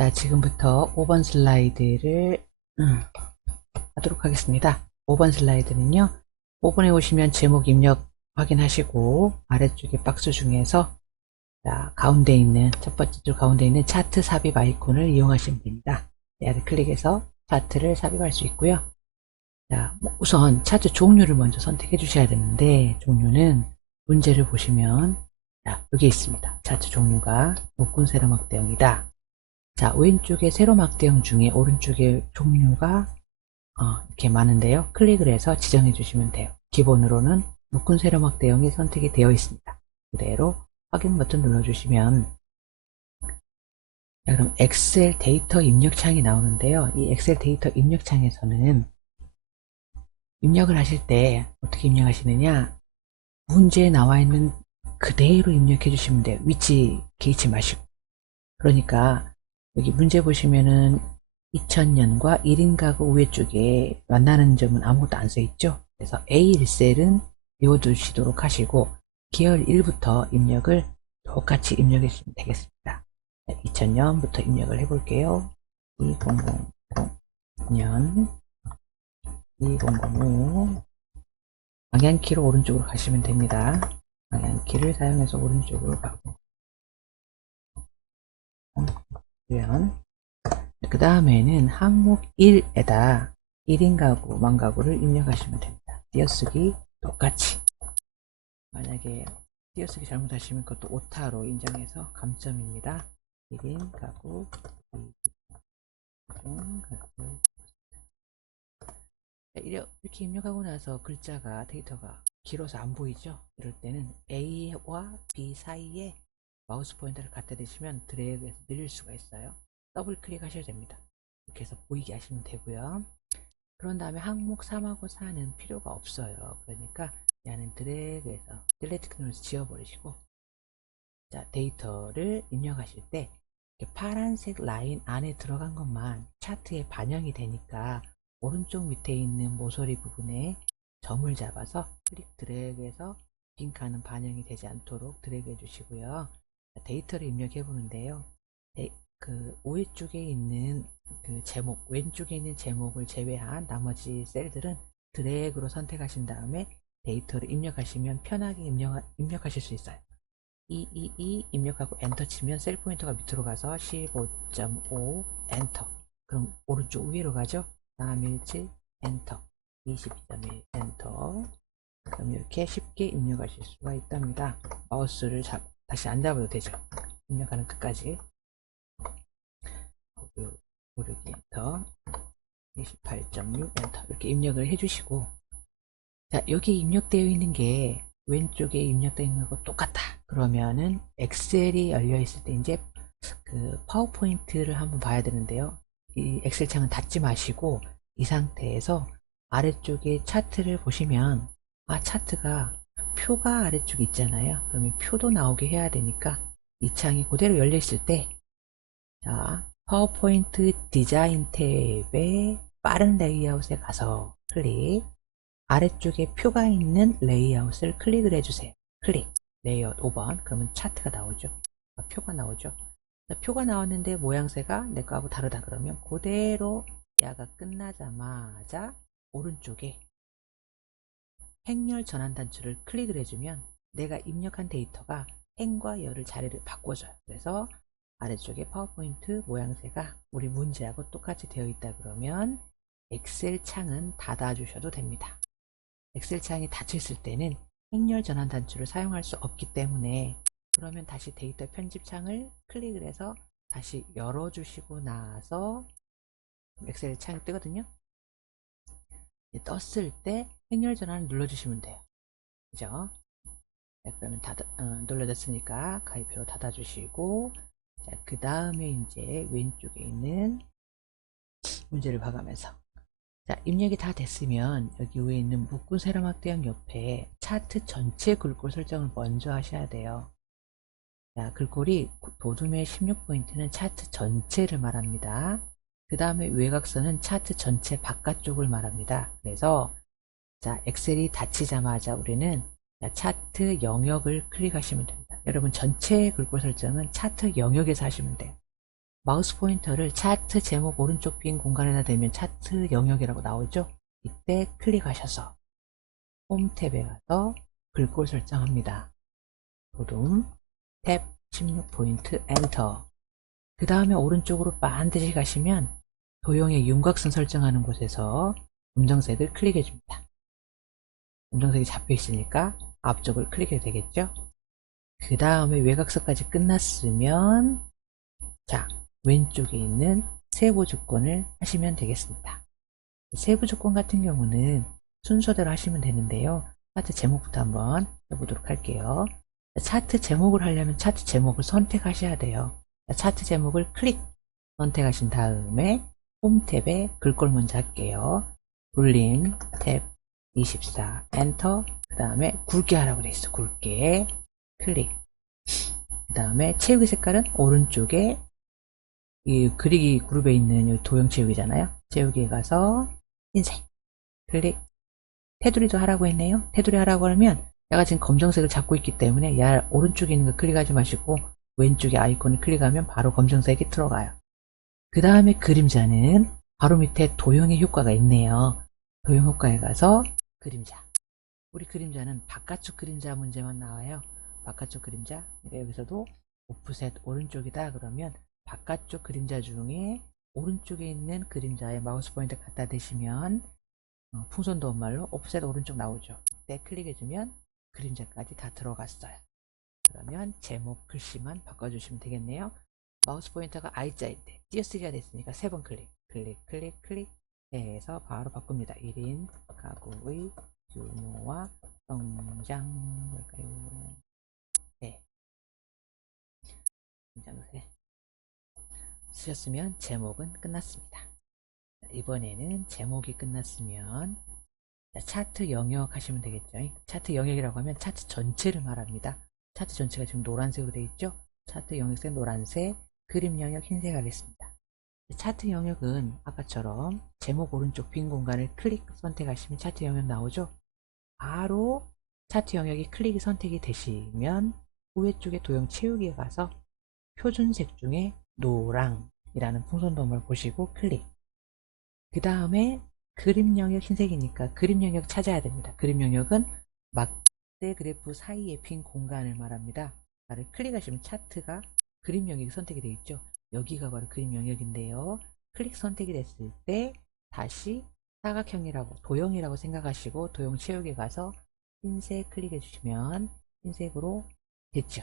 자, 지금부터 5번 슬라이드를 하도록 하겠습니다. 5번 슬라이드는요. 5번에 오시면 제목 입력 확인하시고 아래쪽에 박스 중에서 자, 가운데 있는 첫 번째 줄 가운데 있는 차트 삽입 아이콘을 이용하시면 됩니다. 얘를 클릭해서 차트를 삽입할 수 있고요. 자, 우선 차트 종류를 먼저 선택해 주셔야 되는데 종류는 문제를 보시면 자, 여기 있습니다. 차트 종류가 묶은 세로막 대형이다. 자, 왼쪽에 세로막 대형 중에 오른쪽에 종류가 이렇게 많은데요. 클릭을 해서 지정해 주시면 돼요. 기본으로는 묶은 세로막 대형이 선택이 되어 있습니다. 그대로 확인 버튼 눌러주시면 자, 그럼 엑셀 데이터 입력 창이 나오는데요. 이 엑셀 데이터 입력 창에서는 입력을 하실 때 어떻게 입력하시느냐, 문제에 나와 있는 그대로 입력해 주시면 돼요. 위치 개의치 마시고. 그러니까 여기 문제 보시면은 2000년과 1인 가구 위쪽에 만나는 점은 아무것도 안 써 있죠. 그래서 A1셀은 외워두시도록 하시고 계열 1부터 입력을 똑같이 입력해 주시면 되겠습니다. 2000년부터 입력을 해볼게요. 2000년 2005 방향키로 오른쪽으로 가시면 됩니다. 방향키를 사용해서 오른쪽으로 가고 그 다음에는 항목 1에다 1인 가구, 만 가구를 입력하시면 됩니다. 띄어쓰기 똑같이. 만약에 띄어쓰기 잘못하시면 그것도 오타로 인정해서 감점입니다. 1인 가구, 2인 가구. 이렇게 입력하고 나서 글자가 데이터가 길어서 안 보이죠? 이럴 때는 A와 B 사이에 마우스 포인터를 갖다 대시면 드래그해서 늘릴 수가 있어요. 더블 클릭하셔야 됩니다. 이렇게 해서 보이게 하시면 되고요. 그런 다음에 항목 3하고 4는 필요가 없어요. 그러니까 얘는 드래그해서 딜리트 눌러서 지워버리시고, 자, 데이터를 입력하실 때 이렇게 파란색 라인 안에 들어간 것만 차트에 반영이 되니까 오른쪽 밑에 있는 모서리 부분에 점을 잡아서 클릭 드래그해서 빈칸은 반영이 되지 않도록 드래그 해주시고요. 데이터를 입력해 보는데요. 그 오른쪽에 있는 그 제목, 왼쪽에 있는 제목을 제외한 나머지 셀들은 드래그로 선택하신 다음에 데이터를 입력하시면 편하게 입력하실 수 있어요. 222 입력하고 엔터 치면 셀 포인터가 밑으로 가서 15.5 엔터. 그럼 오른쪽 위로 가죠. 317 엔터. 22.1 엔터. 그럼 이렇게 쉽게 입력하실 수가 있답니다. 마우스를 다시 안 잡아도 되죠. 입력하는 끝까지. 56 엔터. 28.6 엔터. 이렇게 입력을 해주시고, 자, 여기 입력되어 있는 게 왼쪽에 입력되어 있는 거하고 똑같다. 그러면은 엑셀이 열려 있을 때 이제 그 파워포인트를 한번 봐야 되는데요. 이 엑셀 창은 닫지 마시고 이 상태에서 아래쪽에 차트를 보시면, 차트가 표가 아래쪽에 있잖아요. 그러면 표도 나오게 해야 되니까 이 창이 그대로 열려 있을 때, 자, 파워포인트 디자인 탭에 빠른 레이아웃에 가서 클릭, 아래쪽에 표가 있는 레이아웃을 클릭을 해주세요. 클릭, 레이아웃 5번. 그러면 차트가 나오죠. 표가 나오죠. 표가 나왔는데 모양새가 내 거하고 다르다 그러면 그대로 야가 끝나자마자 오른쪽에 행렬 전환 단추를 클릭을 해주면 내가 입력한 데이터가 행과 열을 자리를 바꿔줘요. 그래서 아래쪽에 파워포인트 모양새가 우리 문제하고 똑같이 되어 있다 그러면 엑셀 창은 닫아 주셔도 됩니다. 엑셀 창이 닫혔을 때는 행렬 전환 단추를 사용할 수 없기 때문에, 그러면 다시 데이터 편집 창을 클릭을 해서 다시 열어주시고 나서 엑셀 창이 뜨거든요. 떴을 때 행렬 전환을 눌러주시면 돼요. 그죠? 자, 그러면 눌러졌으니까 가입표로 닫아주시고, 자, 그 다음에 이제 왼쪽에 있는 문제를 봐가면서, 자, 입력이 다 됐으면 여기 위에 있는 묶은 세로막 대형 옆에 차트 전체 글꼴 설정을 먼저 하셔야 돼요. 자, 글꼴이 도둠의 16포인트는 차트 전체를 말합니다. 그 다음에 외곽선은 차트 전체 바깥쪽을 말합니다. 그래서 자, 엑셀이 닫히자마자 우리는 차트 영역을 클릭하시면 됩니다. 여러분 전체 글꼴 설정은 차트 영역에서 하시면 돼요. 마우스 포인터를 차트 제목 오른쪽 빈 공간에다 대면 차트 영역이라고 나오죠. 이때 클릭하셔서 홈 탭에 가서 글꼴 설정합니다. 도둠 탭 16포인트 엔터. 그 다음에 오른쪽으로 반드시 가시면 도형의 윤곽선 설정하는 곳에서 검정색을 클릭해 줍니다. 검정색이 잡혀 있으니까 앞쪽을 클릭해도 되겠죠. 그 다음에 외곽선까지 끝났으면 자, 왼쪽에 있는 세부 조건을 하시면 되겠습니다. 세부 조건 같은 경우는 순서대로 하시면 되는데요. 차트 제목부터 한번 해보도록 할게요. 차트 제목을 하려면 차트 제목을 선택하셔야 돼요. 차트 제목을 클릭 선택하신 다음에 홈 탭에 글꼴 먼저 할게요. 돌림 탭 24 엔터. 그 다음에 굵게 하라고 되어 있어. 굵게 클릭. 그 다음에 채우기 색깔은 오른쪽에 이 그리기 그룹에 있는 이 도형 채우기잖아요. 채우기에 가서 흰색 클릭. 테두리도 하라고 했네요. 테두리 하라고 하면 내가 지금 검정색을 잡고 있기 때문에 야 오른쪽에 있는 거 클릭하지 마시고 왼쪽에 아이콘을 클릭하면 바로 검정색이 들어가요. 그 다음에 그림자는 바로 밑에 도형의 효과가 있네요. 도형 효과에 가서 그림자. 우리 그림자는 바깥쪽 그림자 문제만 나와요. 바깥쪽 그림자. 여기서도 오프셋 오른쪽이다 그러면 바깥쪽 그림자 중에 오른쪽에 있는 그림자에 마우스 포인터 갖다 대시면 풍선도 말로 오프셋 오른쪽 나오죠. 그때 클릭해주면 그림자까지 다 들어갔어요. 그러면 제목 글씨만 바꿔주시면 되겠네요. 마우스 포인터가 I자인데 띄어쓰기가 됐으니까 3번 클릭 클릭 클릭 클릭 해서 바로 바꿉니다. 1인 가구의 규모와 성장일까요? 네. 성장세 쓰셨으면 제목은 끝났습니다. 이번에는 제목이 끝났으면 차트 영역 하시면 되겠죠. 차트 영역이라고 하면 차트 전체를 말합니다. 차트 전체가 지금 노란색으로 되어 있죠. 차트 영역색 노란색, 그림 영역 흰색 하겠습니다. 차트 영역은 아까처럼 제목 오른쪽 빈 공간을 클릭 선택하시면 차트 영역 나오죠. 바로 차트 영역이 클릭이 선택이 되시면 우회 쪽에 도형 채우기에 가서 표준색 중에 노랑이라는 풍선도움을 보시고 클릭. 그 다음에 그림 영역 흰색이니까 그림 영역 찾아야 됩니다. 그림 영역은 막대 그래프 사이에 빈 공간을 말합니다. 나를 클릭하시면 차트가 그림 영역이 선택이 되어 있죠. 여기가 바로 그림 영역인데요. 클릭 선택이 됐을 때 다시 사각형이라고 도형이라고 생각하시고 도형 채우기에 가서 흰색 클릭해 주시면 흰색으로 됐죠.